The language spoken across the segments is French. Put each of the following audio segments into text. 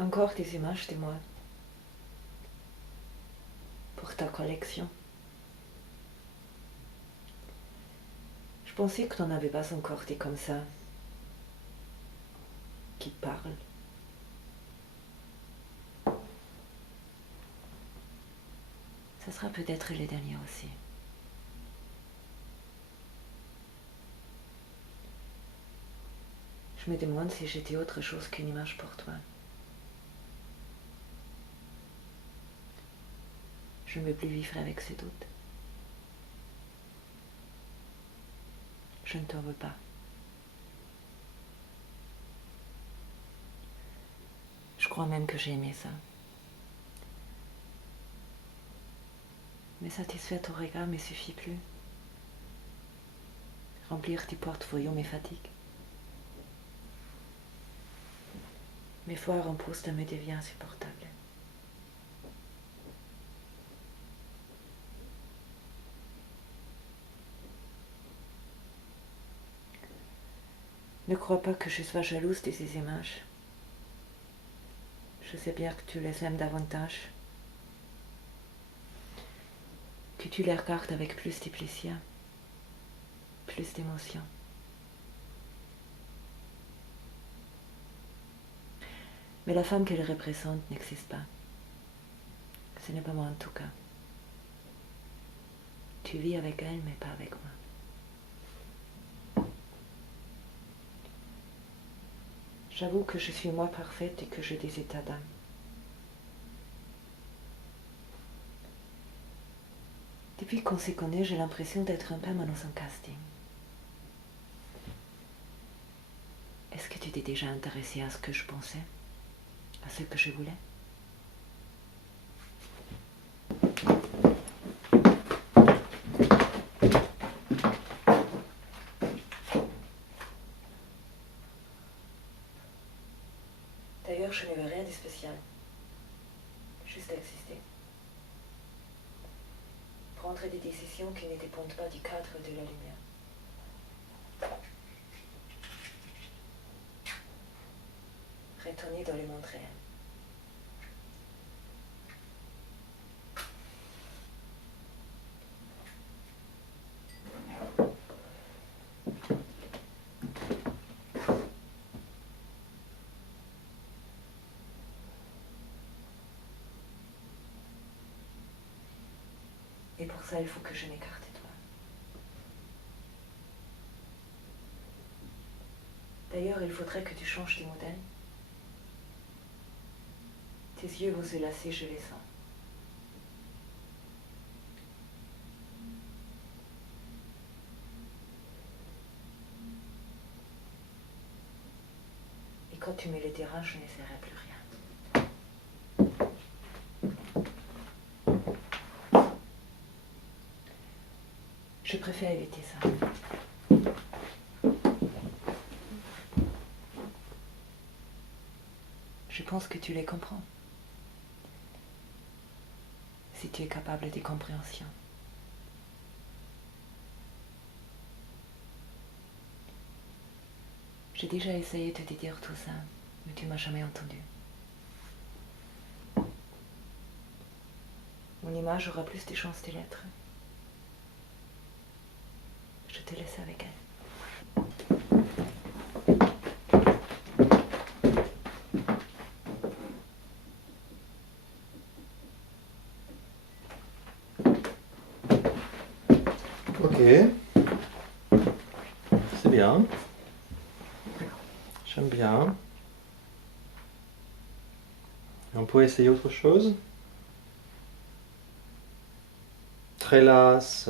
Encore des images de moi pour ta collection. Je pensais que tu n'en avais pas encore des comme ça, qui parlent. Ça sera peut-être les derniers aussi. Je me demande si j'étais autre chose qu'une image pour toi. Je ne veux plus vivre avec ces doutes. Je ne t'en veux pas. Je crois même que j'ai aimé ça. Mais satisfaire ton regard ne me suffit plus. Remplir tes portfolios me fatigue. Mes foires en poste me devient insupportable. Ne crois pas que je sois jalouse de ces images. Je sais bien que tu les aimes davantage, que tu les regardes avec plus de plaisir, plus d'émotion. Mais la femme qu'elle représente n'existe pas. Ce n'est pas moi en tout cas. Tu vis avec elle, mais pas avec moi. J'avoue que je suis moi parfaite et que j'ai des états d'âme. Depuis qu'on s'y connaît, j'ai l'impression d'être un peu dans un casting. Est-ce que tu t'es déjà intéressé à ce que je pensais, à ce que je voulais? D'ailleurs, je ne veux rien de spécial. Juste exister. Prendre des décisions qui ne dépendent pas du cadre de la lumière. Retourner dans le monde réel. Et pour ça, il faut que je m'écarte de toi. D'ailleurs, il faudrait que tu changes de modèle. Tes yeux vont se lasser, je les sens. Et quand tu me le diras, je n'essaierai plus rien. Je préfère éviter ça. Je pense que tu les comprends. Si tu es capable de compréhension. J'ai déjà essayé de te dire tout ça, mais tu m'as jamais entendu. Mon image aura plus de chances de l'être. Je te laisse avec elle. Ok, c'est bien, j'aime bien. On peut essayer autre chose. Très lasse,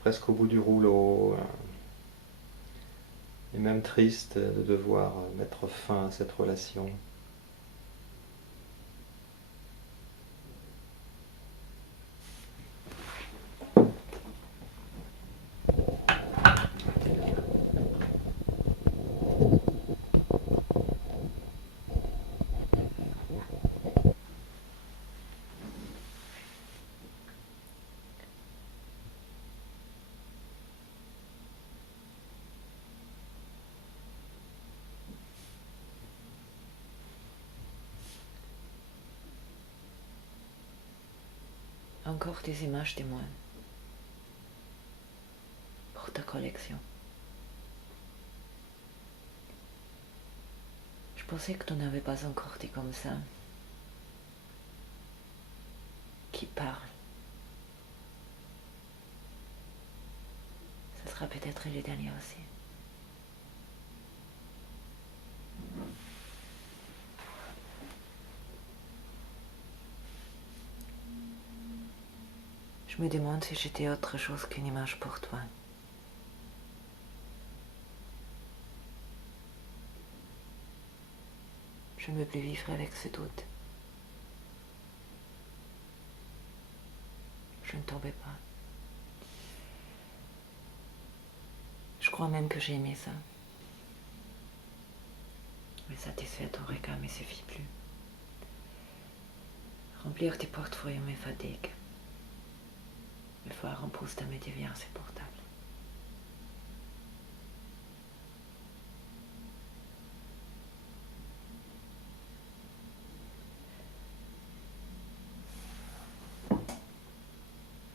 presque au bout du rouleau, et même triste de devoir mettre fin à cette relation. Encore des images de moi pour ta collection. Je pensais que tu n'en avais pas encore des comme ça, qui parlent. Ça sera peut-être les derniers aussi. Je me demande si j'étais autre chose qu'une image pour toi. Je ne veux plus vivre avec ce doute. Je ne tombais pas. Je crois même que j'ai aimé ça. Mais satisfaire ton regard ne me suffit plus. Remplir tes portefeuilles me fatigue. Me voir en poste me devient insupportable.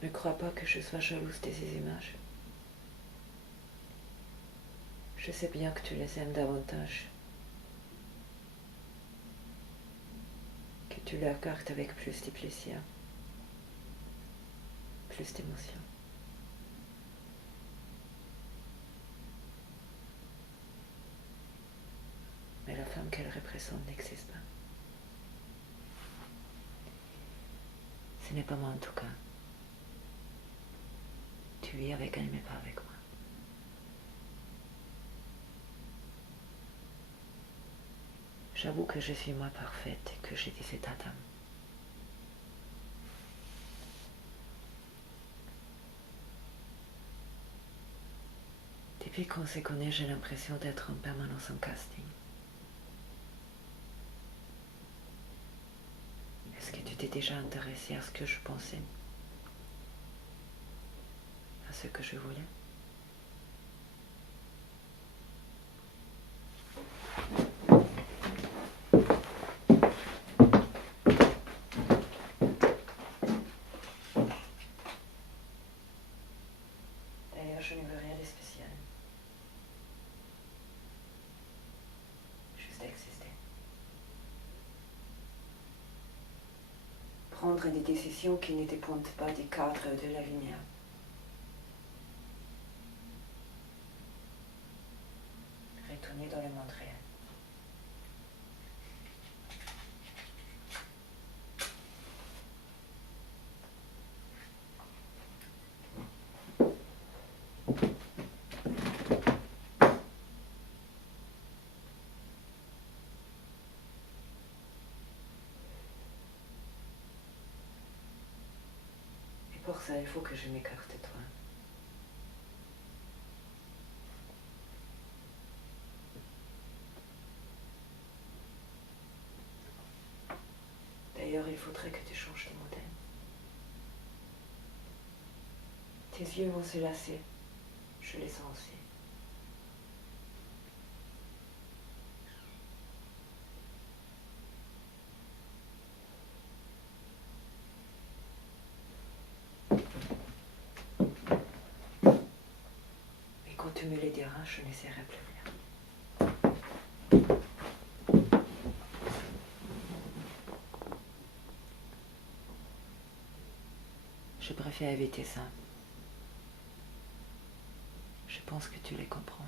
Ne crois pas que je sois jalouse de ces images. Je sais bien que tu les aimes davantage, que tu les regardes avec plus de plaisir, plus d'émotion. Mais la femme qu'elle représente n'existe pas. Ce n'est pas moi en tout cas. Tu vis avec elle, mais pas avec moi. J'avoue que je suis moi parfaite et que j'ai des états d'âme. Depuis qu'on se connaît, j'ai l'impression d'être en permanence en casting. Est-ce que tu t'es déjà intéressé à ce que je pensais? À ce que je voulais? D'ailleurs, je ne veux rien de spécial. Juste exister. Prendre des décisions qui ne dépendent pas du cadre de la lumière. Retourner dans le monde réel. Et pour ça, il faut que je m'écarte de toi. D'ailleurs, il faudrait que tu changes de modèle. Tes yeux vont se lasser. Je les sens aussi. Et quand tu me les diras, je n'essaierai plus rien. Je préfère éviter ça. Je pense que tu les comprends.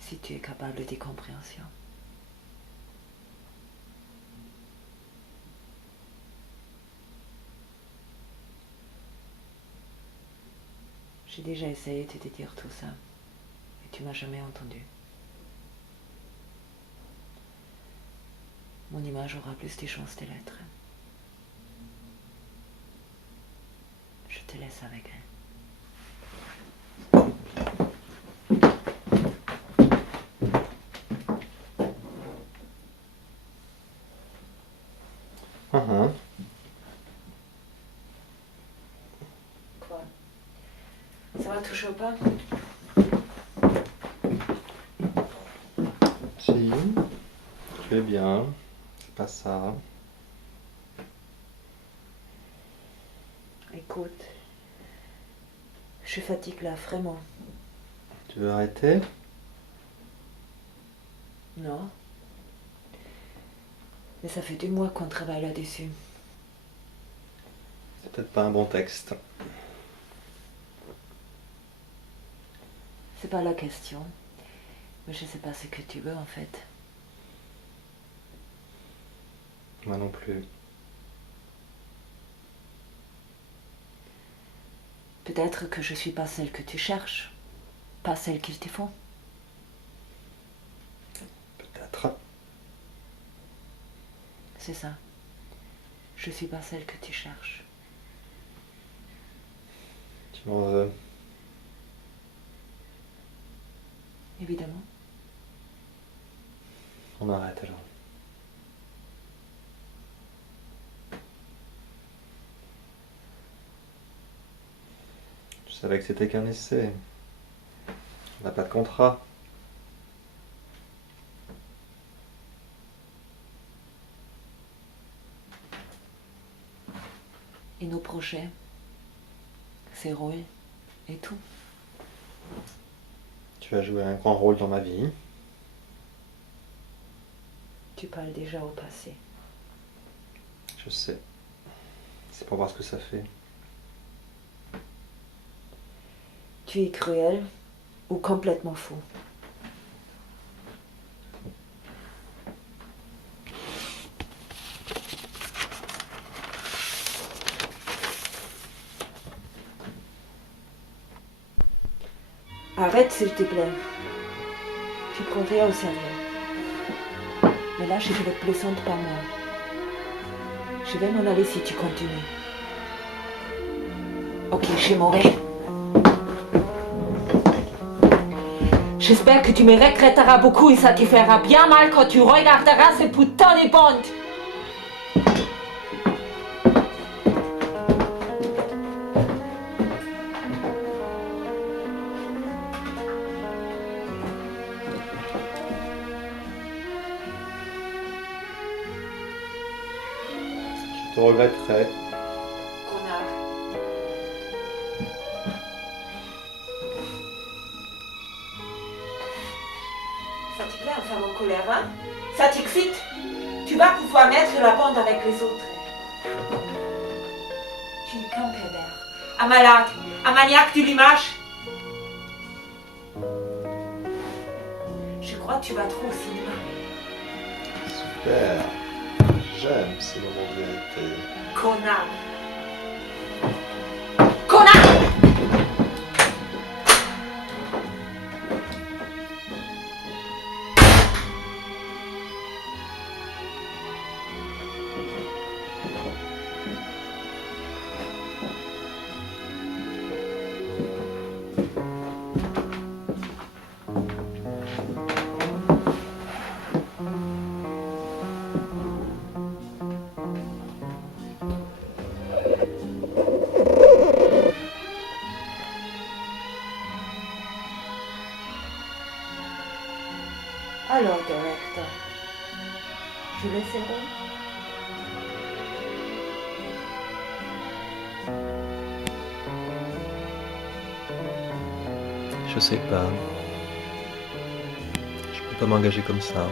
Si tu es capable de compréhension. J'ai déjà essayé de te dire tout ça, et tu m'as jamais entendu. Mon image aura plus de chances de l'être. Je te laisse avec elle. Quoi? Ça va toujours pas? Si, tu es bien, c'est pas ça. Écoute, je fatigue là, vraiment. Tu veux arrêter? Non. Mais ça fait 2 mois qu'on travaille là-dessus. C'est peut-être pas un bon texte. C'est pas la question. Mais je sais pas ce que tu veux en fait. Moi non plus. Peut-être que je suis pas celle que tu cherches. Pas celle qu'il te faut. Peut-être. C'est ça. Je suis pas celle que tu cherches. Tu m'en veux. Évidemment. On arrête alors. Je savais que c'était qu'un essai. On n'a pas de contrat. Et nos projets, ses rôles et tout. Tu as joué un grand rôle dans ma vie. Tu parles déjà au passé. Je sais. C'est pour voir ce que ça fait. Tu es cruel ou complètement fou. Arrête s'il te plaît. Tu prends rien au sérieux. Mais là, je te le plaisante pas moi. Je vais m'en aller si tu continues. Ok, je m'en vais. J'espère que tu me regretteras beaucoup et ça te fera bien mal quand tu regarderas ce putain de bande. Je te regretterai. Connard. Ça te plaît un femme en colère, hein? Ça t'excite? Tu vas pouvoir mettre la bande avec les autres. Tu es qu'un pervers, un malade, un maniaque de l'image. Je crois que tu vas trop au cinéma. Super. J'aime ces moments de vérité. Connard. Connard! Alors, directeur, je laisserai. Je sais pas. Je peux pas m'engager comme ça.